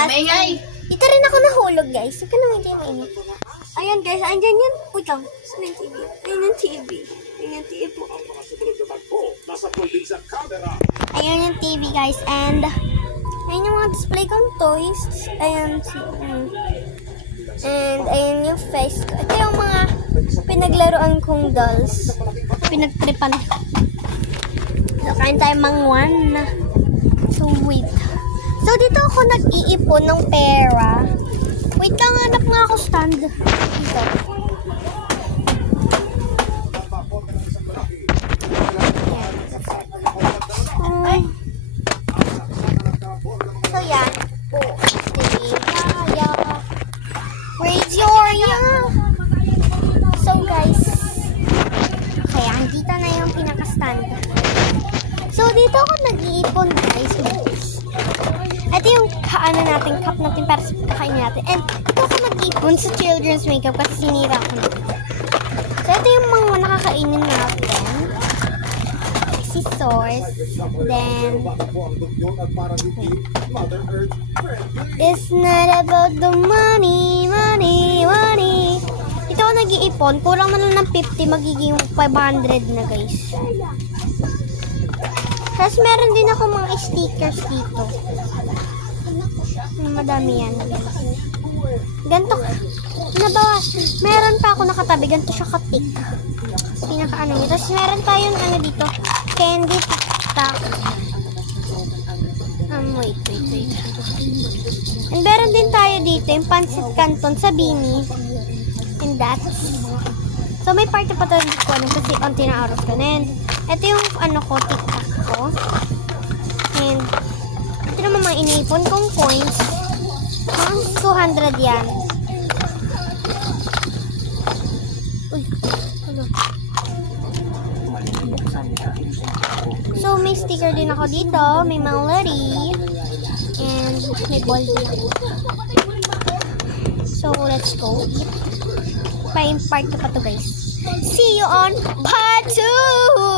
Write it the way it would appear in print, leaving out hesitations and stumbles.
Fast. Dito rin ako nahulog, guys. Huwag ka naman dyan mainit. Ayan, guys. Andyan yun. Wait lang. Saan yung TV? Ayun yung TV. Ayun yung TV. Ayun yung TV, guys. And, ayun yung mga display kong toys. Ayan. And, ayun yung face ko. Ito yung mga pinaglaruan kong dolls. Pinagtripan ko. So, kain tayo mangwan. So, wait. So, dito ako nag-iipon ng pera. Wait lang, hanap nga ako stand. Dito. So, yan. Oh, where's your So, guys. Kaya, dito na yung pinaka-stand. So, dito ako nag-iipon, guys. Ito yung natin, cup natin para sa kakainin natin. And ito ako nag-ipon sa children's makeup kasi sinira ko na. So, ito yung mga nakakainin natin. Scissors. Then, it's not about the money. Ito ako nag-iipon. Kulang na lang ng 50, magiging 500 na, guys. Tapos meron din ako mga stickers dito. Madami yan. Ganito. Nabawas. Meron pa ako nakatabi. Ganito siya katik. Pinaka-ano niya. Tapos meron tayong ano dito. Candy tic-tac. Wait. And meron din tayo dito. Yung pancit canton sa Bini. And that's. So may party pa tayo dito. Kasi onti na oras ko. And ito yung ano ko. Tic-tac ko. And ito naman mga iniipon kong coins. 200 yan. Uy, ano? So, may sticker din ako dito. May melody. And may ball din ako. So, let's go. Pa-impart ko pa to, guys. See you on part 2!